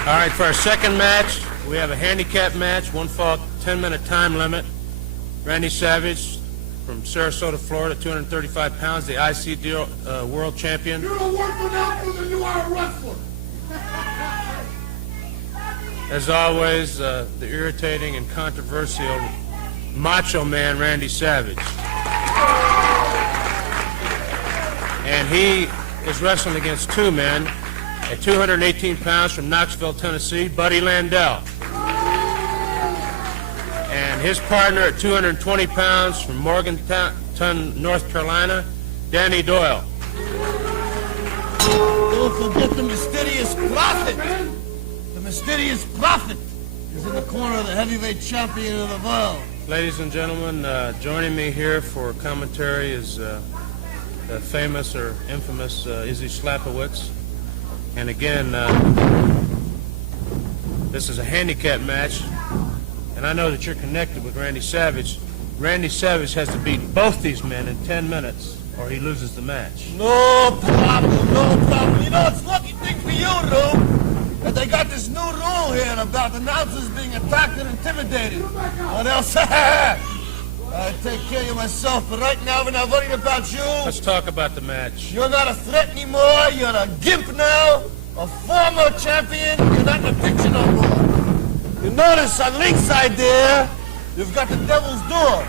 All right, for our second match, we have a handicap match, one fall, 10-minute time limit. Randy Savage from Sarasota, Florida, 235 pounds, the ICW world champion. You're a worse announcer than you are a wrestler. As always, the irritating and controversial Macho Man Randy Savage. And he is wrestling against two men at 218 pounds from Knoxville, Tennessee, Buddy Landel. And his partner at 220 pounds from Morgantown, North Carolina, Danny Doyle. Don't forget the mysterious prophet. The mysterious prophet is in the corner of the heavyweight champion of the world. Ladies and gentlemen, joining me here for commentary is the famous or infamous Izzy Slapowicz. And again, this is a handicap match, and I know that you're connected with Randy Savage. Randy Savage has to beat both these men in 10 minutes, or he loses the match. No problem, no problem. You know, it's a lucky thing for you, Rube, that they got this new rule here about announcers being attacked and intimidated. What else? I take care of myself, but right now we're not worried about you. Let's talk about the match. You're not a threat anymore. You're a gimp now, a former champion. You're not in the picture no more. You notice on ringside there, you've got the Devil's Door,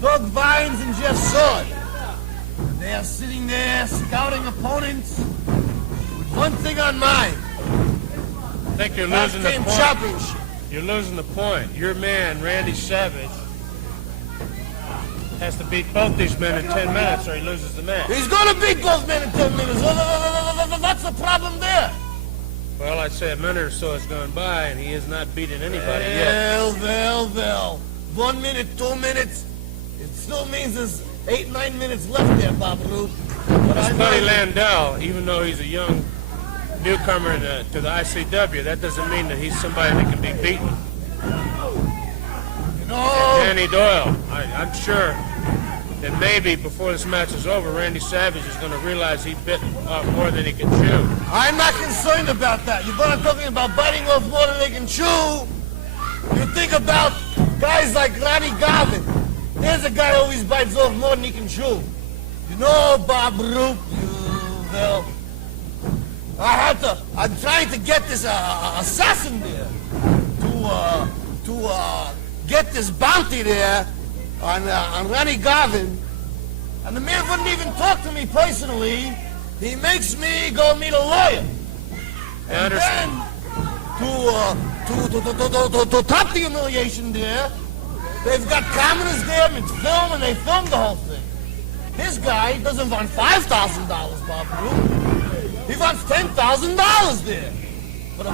Doug Vines and Jeff Sword. They are sitting there scouting opponents with one thing on mind. I think you're losing the point. Championship. You're losing the point. Your man, Randy Savage, has to beat both these men in 10 minutes or he loses the match. He's going to beat both men in 10 minutes. What's the problem there? Well, I'd say a minute or so has gone by and he has not beaten anybody yet. Well. 1 minute, 2 minutes. It still means there's 8, 9 minutes left there, Bob Root. This Buddy Landel, even though he's a young newcomer to the ICW, that doesn't mean that he's somebody that can be beaten. No. And Danny Doyle, I'm sure that maybe before this match is over, Randy Savage is going to realize he bit off more than he can chew. I'm not concerned about that. You're not talking about biting off more than they can chew. You think about guys like Ronnie Garvin. There's a guy who always bites off more than he can chew. You know, Bob Roop, I'm trying to get this assassin there to get this bounty there on Ronnie Garvin, and the man wouldn't even talk to me personally. He makes me go meet a lawyer. And then, to top the humiliation there, they've got cameras there and film, and they filmed the whole thing. This guy doesn't want $5,000, Bob Roop. He wants $10,000 there. But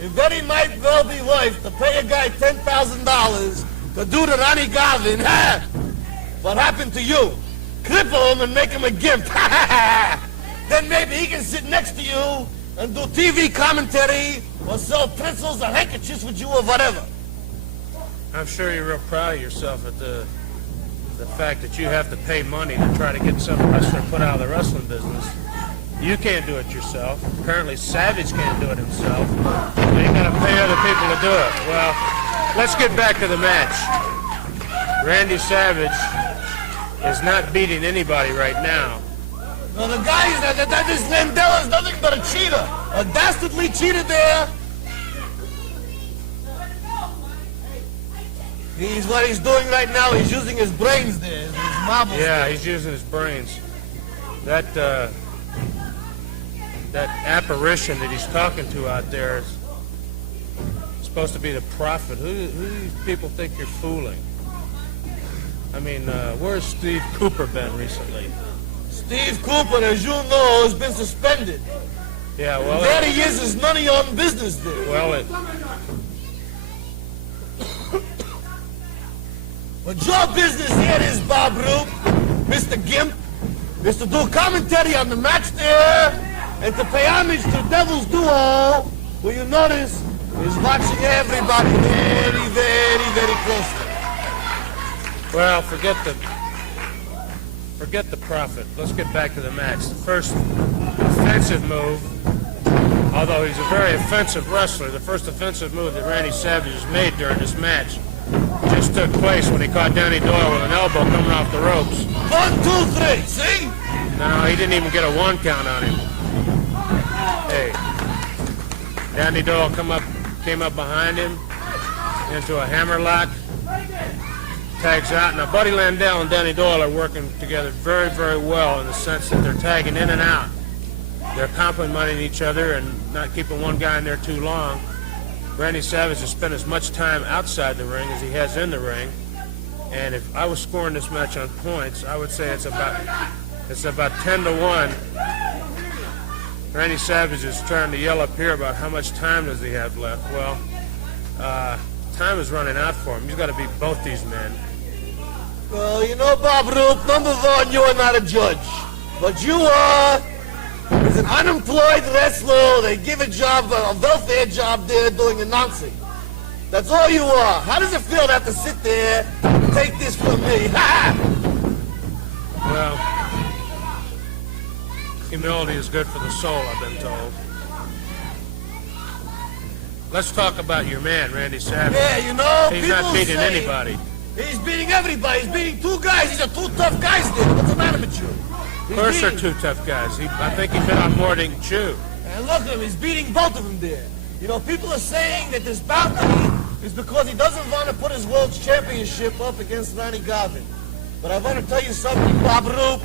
if Eddie might well be worth to pay a guy $10,000 to do the Ronnie Garvin, what happened to you? Cripple him and make him a gimp. Then maybe he can sit next to you and do TV commentary or sell pencils or handkerchiefs with you or whatever. I'm sure you're real proud of yourself at the fact that you have to pay money to try to get some wrestler put out of the wrestling business. You can't do it yourself. Apparently Savage can't do it himself. So you gotta pay other people to do it. Well, let's get back to the match. Randy Savage is not beating anybody right now. No, the guy, this Landel is nothing but a cheater. A dastardly cheater there. What he's doing right now, he's using his brains there, his marbles. Yeah, he's using his brains. That apparition that he's talking to out there is supposed to be the prophet. Who do these people think you're fooling? I mean, where's Steve Cooper been recently? Steve Cooper, as you know, has been suspended. Yeah, well... There he is none of your own business there. Well, But your business here is, Bob Roop, Mr. Gimp, is to do commentary on the match there and to pay homage to Devil's Duo, who you notice is watching everybody very, very, very closely. well, forget the prophet. Let's get back to the match. The first offensive move Although he's a very offensive wrestler, the first offensive move that Randy Savage has made during this match just took place when he caught Danny Doyle with an elbow coming off the ropes. 1, 2, 3, see? No, he didn't even get a 1 count on him. Hey, Danny Doyle came up behind him into a hammerlock, tags out. Now, Buddy Landel and Danny Doyle are working together very, very well in the sense that they're tagging in and out. They're complimenting each other and not keeping one guy in there too long. Randy Savage has spent as much time outside the ring as he has in the ring. And if I was scoring this match on points, I would say it's about 10-1. Randy Savage is trying to yell up here about how much time does he have left. Well, time is running out for him. He's got to beat both these men. Well, you know, Bob Roop, number one, you are not a judge. But you are. As an unemployed wrestler, they give a welfare job there doing announcing. That's all you are. How does it feel to have to sit there and take this from me? Ha! Well, humility is good for the soul, I've been told. Let's talk about your man, Randy Savage. Yeah, you know, he's people not beating say anybody. He's beating everybody. He's beating 2 guys. These are 2 tough guys there. What's the matter with you? Of course they're 2 tough guys. I think he bit on more than he can chew. And look at him. He's beating both of them there. You know, people are saying that this bout is because he doesn't want to put his world championship up against Ronnie Garvin. But I want to tell you something, Bob Roop,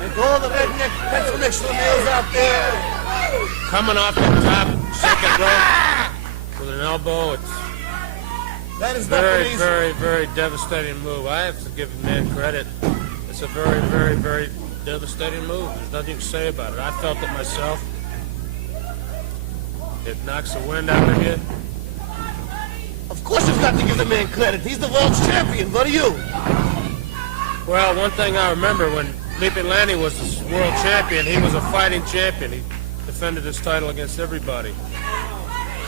and to all the redneck pencil neck males out there. Coming off the top, second rope with an elbow, it's That is very, not very, very devastating move. I have to give the man credit. It's a very, very, very devastating move. There's nothing to say about it. I felt it myself. It knocks the wind out of you. Of course you've got to give the man credit. He's the world's champion. What are you? Well, one thing I remember when Leaping Lanny was the world champion, he was a fighting champion. He defended his title against everybody.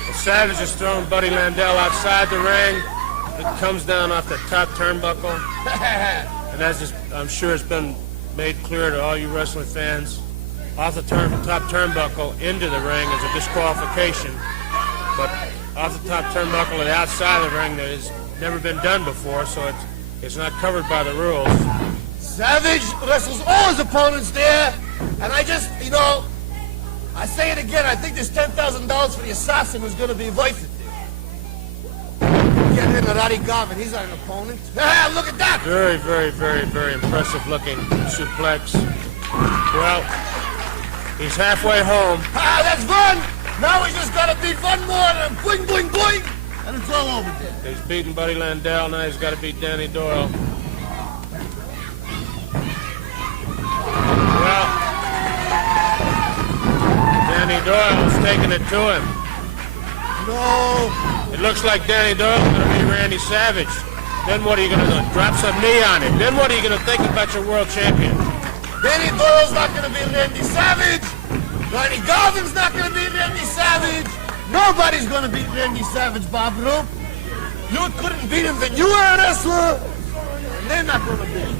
The Savage has thrown Buddy Landel outside the ring. It comes down off the top turnbuckle. And as I'm sure it's been made clear to all you wrestling fans, off the top turnbuckle into the ring is a disqualification. But off the top turnbuckle to the outside of the ring, that has never been done before, so it's not covered by the rules. Savage wrestles all his opponents there, and I just, you know, I say it again, I think this $10,000 for the assassin was going to be worth it there. Get rid of Roddy Garvin, he's not an opponent. Ah, look at that! Very, very, very, very impressive looking suplex. Well, he's halfway home. Ah, that's fun! Now we just got to beat one more, and boing, boing, boing, and it's all over there. He's beaten Buddy Landel, now he's got to beat Danny Doyle. Well, Danny Doyle is taking it to him. No. It looks like Danny Doyle is going to be Randy Savage. Then what are you going to do? Drop some knee on him. Then what are you going to think about your world champion? Danny Doyle's not going to be Randy Savage. Ronnie Garvin's not going to be Randy Savage. Nobody's going to beat Randy Savage, Bob Roop. You couldn't beat him when you were a wrestler, and they're not going to beat him.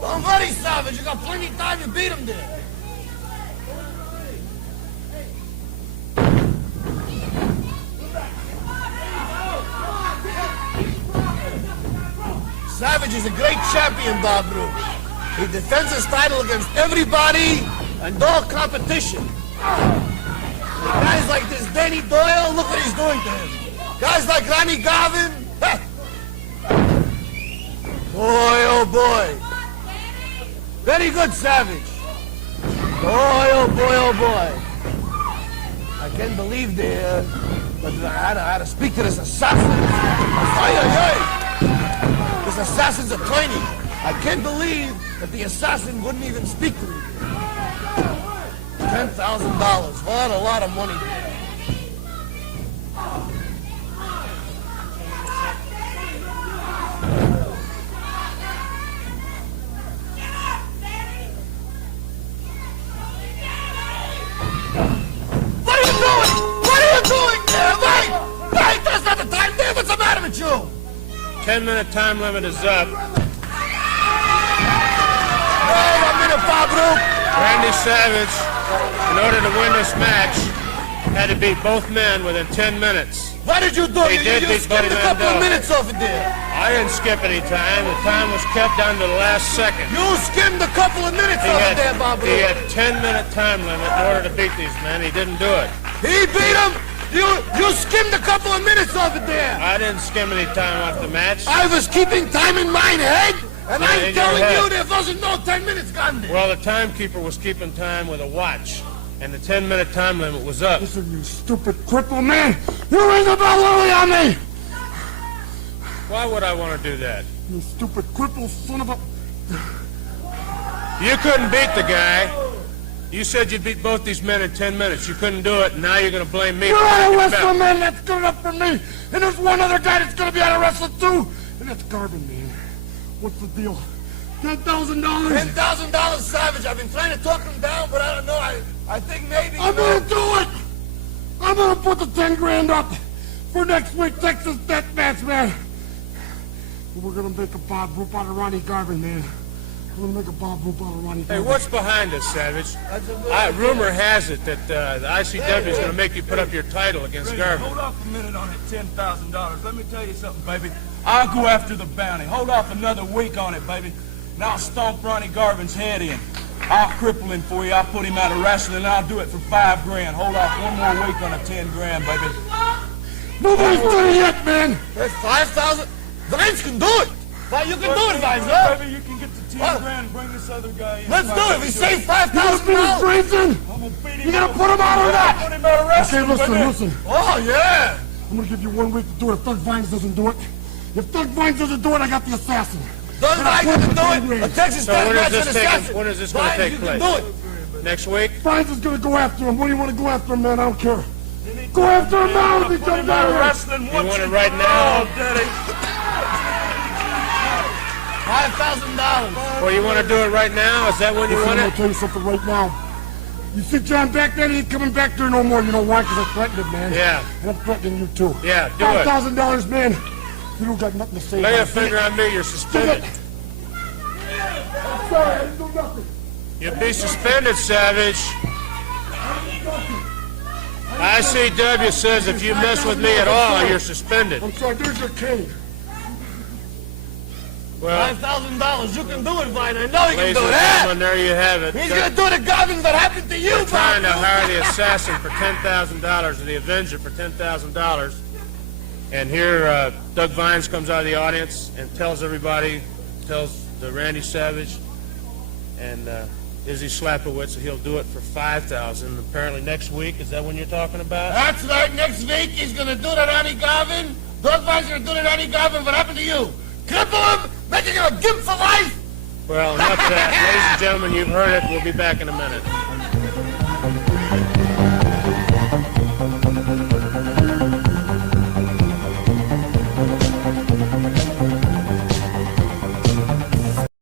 Don't worry, Savage. You got plenty of time to beat him there. Savage is a great champion, Bob Roop. He defends his title against everybody and all competition. Guys like this Danny Doyle, look what he's doing to him. Guys like Ronnie Garvin, boy, oh boy. Very good, Savage. Boy, oh boy, oh boy. I can't believe but I had to speak to this assassin. This assassin's a tiny. I can't believe that the assassin wouldn't even speak to me. $10,000. What a lot of money. What are you doing? What are you doing there? Wait! Wait! That's not the time there. What's the matter with you? 10-minute time limit is up. Hey, Bob. Randy Savage, in order to win this match, had to beat both men within 10 minutes. Why did you do it? He did You beat skipped Buddy a couple of Landel. minutes off it there. I didn't skip any time. The time was kept down to the last second. You skimmed a couple of minutes off it there, Bob. He had 10-minute time limit in order to beat these men. He didn't do it. He beat him. You skimmed a couple of minutes off it there. I didn't skim any time off the match. I was keeping time in my head, and Yeah, I'm in your telling head. you there wasn't no 10 minutes gone there. Well, the timekeeper was keeping time with a watch, and the 10-minute time limit was up. Listen, you stupid cripple man. You ring the bell early on me. Why would I want to do that? You stupid cripple son of a... You couldn't beat the guy. You said you'd beat both these men in 10 minutes. You couldn't do it, and now you're going to blame me. You're for on a making wrestler, belt. man. That's good enough for me. And there's one other guy that's going to be on a wrestler, too. And that's Garvin, man. What's the deal? $10,000? $10,000, Savage. I've been trying to talk him down, but I don't know. I think maybe... I'm going to do it. I'm going to put the 10 grand up for next week Texas death match, man. We're going to make a Bob Roop out of Ronnie Garvin, man. We're going to make a Bob Roop out of Ronnie Hey, Garvin. what's behind this, Savage? Rumor has it that the ICW is going to make you put up your title against Garvin. Hold off a minute on that $10,000. Let me tell you something, baby. I'll go after the bounty. Hold off another week on it, baby. And I'll stomp Ronnie Garvin's head in. I'll cripple him for you. I'll put him out of wrestling, and I'll do it for $5 grand. Hold off one more week on a 10 grand, baby. Nobody's done it yet, man. That's 5,000. Vines can do it. Why, you can do it, Vines, huh? Baby, you can get the 10 What? grand and bring this other guy in. Let's do it. We save You want $5,000. to beat Grayson? I'm gonna beat him. You gonna put him out or not? Put him out of Okay, wrestling, listen, baby. listen. Oh, yeah. I'm gonna give you 1 week to do it. If Thug Vines doesn't do it, I got the assassin. Doesn't And I like put to him for 10 do it. grand. A Texas So death when is match this and taking- assassin. when is this gonna Vines, take you place? can do it. Next week? Vines is gonna go after him. What do you want to go after him, man? I don't care. Go after him now if he Put comes him out out of here. wrestling. You want it right now? Oh, Daddy. $5,000. Well, you want to do it right now? Is that when you Listen, want I'm it? gonna tell you something right now. You see John back there? He ain't coming back there no more. You know why? Because I threatened him, man. Yeah. And I'm threatening you, too. Yeah, do it. $5,000, man. You don't got nothing to say Lay a about it. finger on me, you're suspended. I'm sorry, I didn't do nothing. You'll be suspended, Savage. ICW says if you mess with me at all, you're suspended. I'm sorry, there's your cane. Well, $5,000. You can do it, Vine. I know you can ladies do and that. gentlemen, there you have it. He's going to do the Garvin that happened to you, They're trying to Bob. hire the assassin for $10,000 or the Avenger for $10,000. And here, Doug Vines comes out of the audience and tells everybody, tells the Randy Savage and Izzy Slapowitz that he'll do it for $5,000. Apparently next week, is that when you're talking about? That's right. Next week, he's going to do the Ronnie Garvin. Doug Vine's going to do the Ronnie Garvin. What happened to you? Cripple him, making him a gimp for life. Well, enough of that. Ladies and gentlemen, you've heard it. We'll be back in a minute.